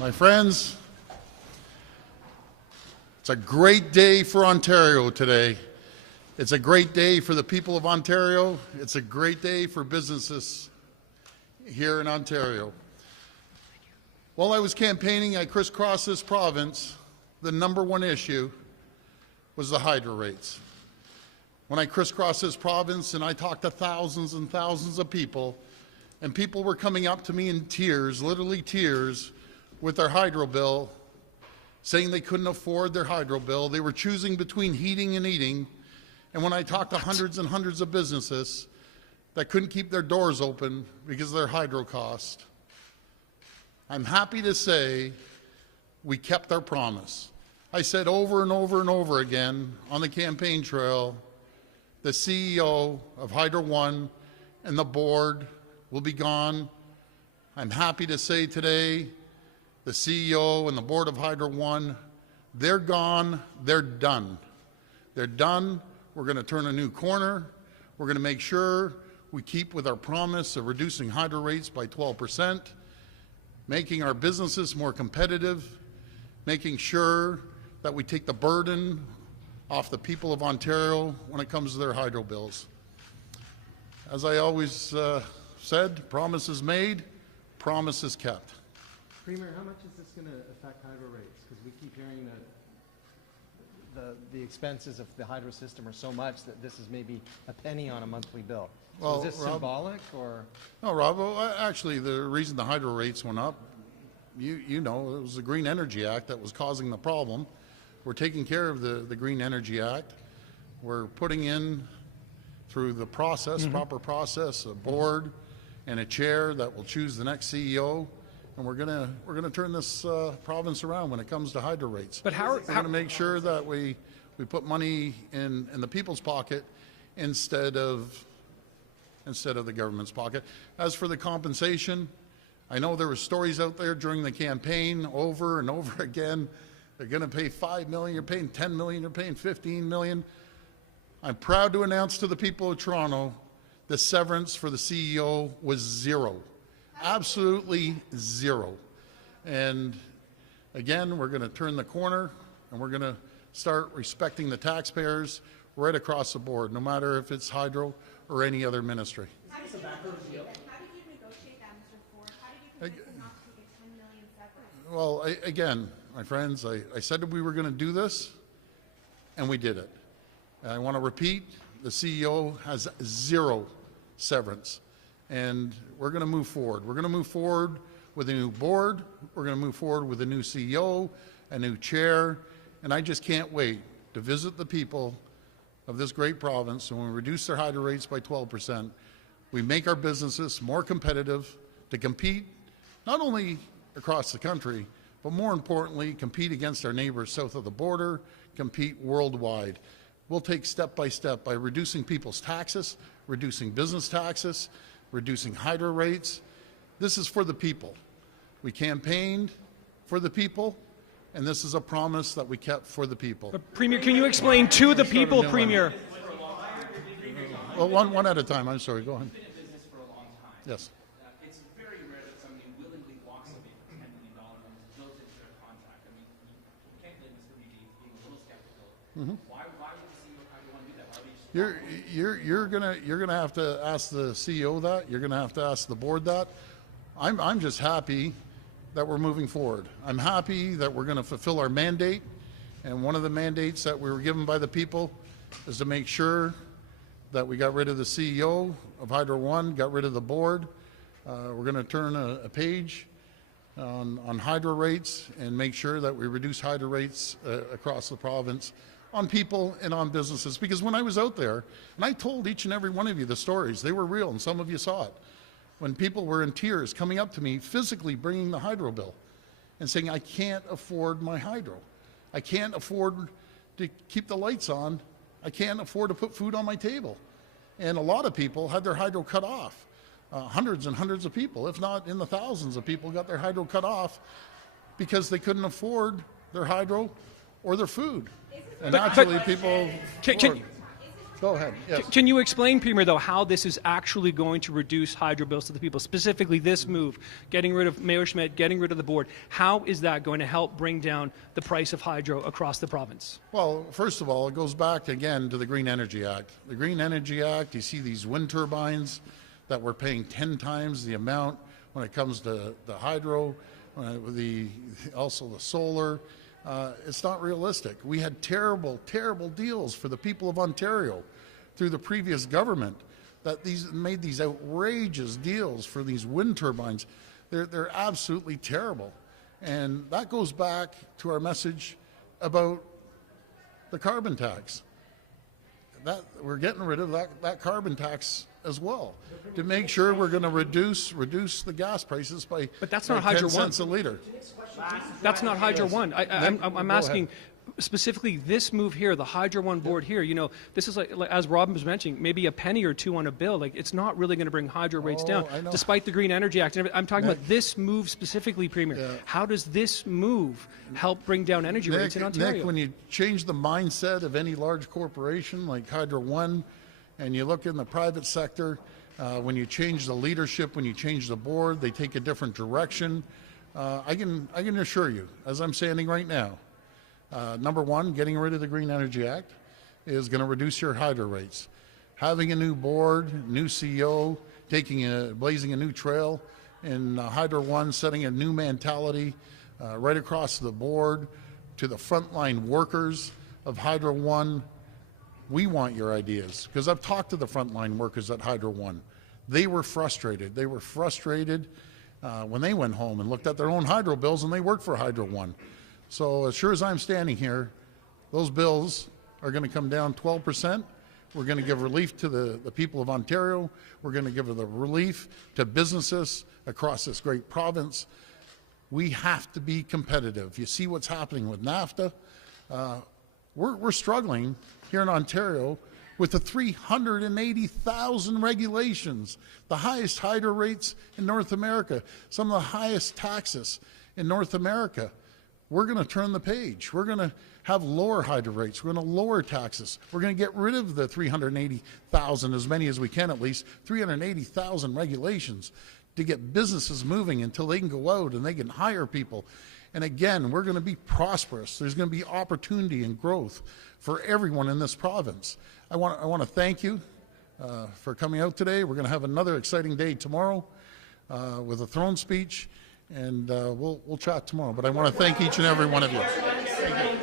My friends, it's a great day for Ontario today. It's a great day for the people of Ontario. It's a great day for businesses here in Ontario. While I was campaigning, I crisscrossed this province. The number one issue was the hydro rates. When I crisscrossed this province and I talked to thousands and thousands of people, and people were coming up to me in tears, literally tears, with their hydro bill, saying they couldn't afford their hydro bill. They were choosing between heating and eating. And when I talked to hundreds and hundreds of businesses that couldn't keep their doors open because of their hydro cost, I'm happy to say we kept our promise. I said over and over and over again on the campaign trail, the CEO of Hydro One and the board will be gone. I'm happy to say today, the CEO and the board of Hydro One, they're gone, they're done. They're done. We're going to turn a new corner. We're going to make sure we keep with our promise of reducing hydro rates by 12%, making our businesses more competitive, making sure that we take the burden off the people of Ontario when it comes to their hydro bills. As I always said, promises made, promises kept. Premier, how much is this going to affect hydro rates? Because we keep hearing that the expenses of the hydro system are so much that this is maybe a penny on a monthly bill. So Well, is this Rob, symbolic or? No, Rob, well, actually the reason the hydro rates went up, you know, it was the Green Energy Act that was causing the problem. We're taking care of the Green Energy Act. We're putting in, through the process, proper process, a board and a chair that will choose the next CEO. And we're gonna turn this province around when it comes to hydro rates. But we're going to make sure that we put money in the people's pocket instead of the government's pocket. As for the compensation, I know there were stories out there during the campaign over and over again. They're going to pay $5 million. You're paying $10 million. You're paying $15 million. I'm proud to announce to the people of Toronto, the severance for the CEO was zero. Absolutely zero. And again, we're going to turn the corner and we're going to start respecting the taxpayers right across the board, no matter if it's hydro or any other ministry. How did you negotiate that, Mr. Ford? How did you convince them not to take a $10 million severance? Well, again, my friends, I said that we were going to do this, and we did it. And I want to repeat, the CEO has zero severance. And we're going to move forward. We're going to move forward with a new board. We're going to move forward with a new CEO, a new chair. And I just can't wait to visit the people of this great province. And when we reduce their hydro rates by 12%, we make our businesses more competitive to compete not only across the country, but more importantly, compete against our neighbors south of the border, compete worldwide. We'll take step by step by reducing people's taxes, reducing business taxes, reducing hydro rates. This is for the people. We campaigned for the people, and this is a promise that we kept for the people. But Premier, can you explain to the people, Premier? Well, one at a time. I'm sorry. Go ahead. Been in business for a long time. Yes. It's very rare that somebody willingly walks away from $10 million and is built into their contract. I mean, you can't blame Mr. Reedy being a little skeptical. Why would the CEO kind of want to do that? Why would he just You're gonna have to ask the CEO that. You're gonna have to ask the board that. I'm just happy that we're moving forward. I'm happy that we're going to fulfill our mandate, and one of the mandates that we were given by the people is to make sure that we got rid of the CEO of Hydro One, got rid of the board. We're going to turn a page on hydro rates and make sure that we reduce hydro rates across the province on people and on businesses. Because when I was out there, and I told each and every one of you the stories, they were real, and some of you saw it. When people were in tears coming up to me, physically bringing the hydro bill and saying, I can't afford my hydro. I can't afford to keep the lights on. I can't afford to put food on my table. And a lot of people had their hydro cut off. Hundreds and hundreds of people, if not in the thousands of people, got their hydro cut off because they couldn't afford their hydro or their food. And naturally, people. Can, Go ahead. Yes. Can you explain, Premier, though, how this is actually going to reduce hydro bills to the people? Specifically, this move, getting rid of Mayor Schmidt, getting rid of the board. How is that going to help bring down the price of hydro across the province? Well, first of all, it goes back again to the Green Energy Act. The Green Energy Act, you see these wind turbines that we're paying 10 times the amount when it comes to the hydro, also the solar. It's not realistic. We had terrible, terrible deals for the people of Ontario through the previous government that made these outrageous deals for these wind turbines. They're absolutely terrible. And that goes back to our message about the carbon tax. That we're getting rid of that carbon tax as well to make sure we're going to reduce the gas prices by, But that's not by 10 Hydro One. cents a liter. That's not Hydro One. I'm Go asking specifically this move here, the Hydro One board here. You know, this is like as Robin was mentioning, maybe a penny or two on a bill. Like, it's not really going to bring hydro rates down, I know. despite the Green Energy Act. And I'm talking about this move specifically, Premier. Yeah. How does this move help bring down energy rates in Ontario? Nick, when you change the mindset of any large corporation like Hydro One, and you look in the private sector, when you change the leadership, when you change the board, they take a different direction. I can assure you, as I'm standing right now, number one, getting rid of the Green Energy Act is going to reduce your hydro rates. Having a new board, new CEO, blazing a new trail in Hydro One, setting a new mentality right across the board to the frontline workers of Hydro One. We want your ideas, because I've talked to the frontline workers at Hydro One. They were frustrated. They were frustrated when they went home and looked at their own hydro bills, and they worked for Hydro One. So as sure as I'm standing here, those bills are going to come down 12%. We're going to give relief to the people of Ontario. We're going to give the relief to businesses across this great province. We have to be competitive. You see what's happening with NAFTA. We're struggling here in Ontario with the 380,000 regulations, the highest hydro rates in North America, some of the highest taxes in North America. We're going to turn the page. We're going to have lower hydro rates. We're going to lower taxes. We're going to get rid of the 380,000, as many as we can at least, 380,000 regulations to get businesses moving until they can go out and they can hire people. And again, we're going to be prosperous. There's going to be opportunity and growth for everyone in this province. I want to thank you for coming out today. We're going to have another exciting day tomorrow with a throne speech, and we'll chat tomorrow. But I want to thank each and every one of you. Thank you.